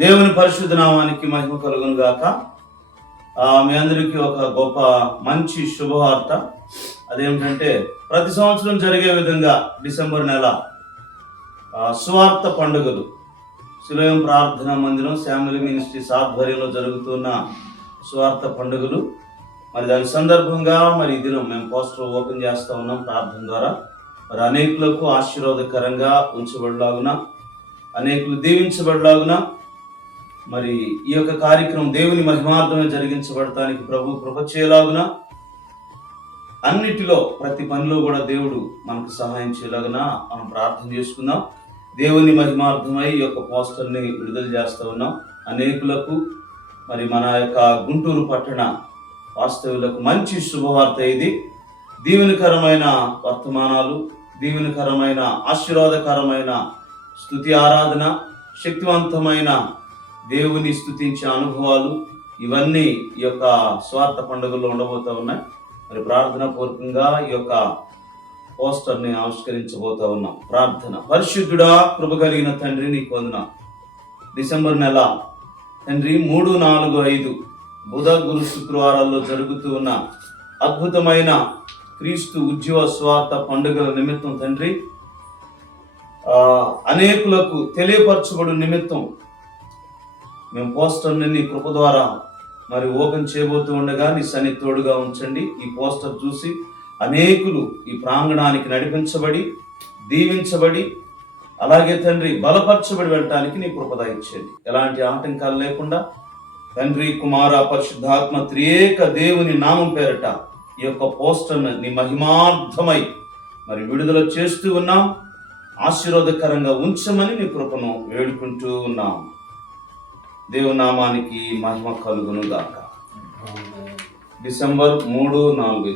దేవుని పరిశుద్ధ నామానికి మహిమ కలుగును గాక. మీ అందరికీ ఒక గొప్ప మంచి శుభవార్త. అదేమిటంటే ప్రతి సంవత్సరం జరిగే విధంగా డిసెంబర్ నెల సువార్త పండుగలు శిలోయం ప్రార్థనా మందిరం శామ్యుల్ మినిస్ట్రీస్ ఆధ్వర్యంలో జరుగుతున్న సువార్త పండుగలు. మరి దాని సందర్భంగా మరి ఈ దినం మేము పోస్టర్ ఓపెన్ చేస్తూ ఉన్నాం ప్రార్థన ద్వారా. మరి అనేకులకు ఆశీర్వాదకరంగా ఉంచబడలాగున, అనేకులు దీవించబడలాగున, మరి ఈ యొక్క కార్యక్రమం దేవుని మహిమార్థమే జరిగించబడటానికి ప్రభు కృప చేయలాగున, అన్నిటిలో ప్రతి పనిలో కూడా దేవుడు మనకు సహాయం చేయలాగున మనం ప్రార్థన చేసుకుందాం. దేవుని మహిమార్థమై ఈ యొక్క పోస్టర్ని విడుదల చేస్తూ ఉన్నాం. అనేకులకు మరి మన యొక్క గుంటూరు పట్టణ వాస్తవులకు మంచి శుభవార్త ఇది. దీవెనకరమైన వర్తమానాలు, దీవెనకరమైన ఆశీర్వాదకరమైన స్తుతి ఆరాధన, శక్తివంతమైన దేవుని స్తుతించే అనుభవాలు, ఇవన్నీ ఈ యొక్క స్వార్థ పండుగల్లో ఉండబోతూ ఉన్నాయి. మరి ప్రార్థన పూర్వకంగా ఈ యొక్క పోస్టర్ని ఆవిష్కరించబోతూ ఉన్నాం. ప్రార్థన. పరిశుద్ధుడా, కృప కలిగిన తండ్రి, నీకు వందనాలు. డిసెంబర్ నెల తండ్రి 3, 4, 5 బుధ, గురు, శుక్రవారాల్లో జరుగుతూ ఉన్న అద్భుతమైన క్రీస్తు ఉద్యోగ స్వార్థ పండుగల నిమిత్తం తండ్రి, అనేకులకు తెలియపరచబడు నిమిత్తం మేము పోస్టర్ని నీ కృప ద్వారా మరి ఓపెన్ చేయబోతూ ఉండగా నీ సన్నిధోడుగా ఉంచండి. ఈ పోస్టర్ చూసి అనేకులు ఈ ప్రాంగణానికి నడిపించబడి, దీవించబడి, అలాగే తండ్రి బలపరచబడి వెళ్ళటానికి నీ కృప దయచేయండి. ఎలాంటి ఆటంకాలు లేకుండా తండ్రి, కుమార, పరిశుద్ధాత్మ త్రియేక దేవుని నామం పేరట ఈ యొక్క పోస్టర్ను నీ మహిమార్థమై మరి విడుదల చేస్తూ ఉన్నాం. ఆశీర్వాదకరంగా ఉంచమని నీ కృపను వేడుకుంటూ ఉన్నాం. దేవుని నామానికి మహిమ కలుగును గాక. డిసెంబర్ 3, 4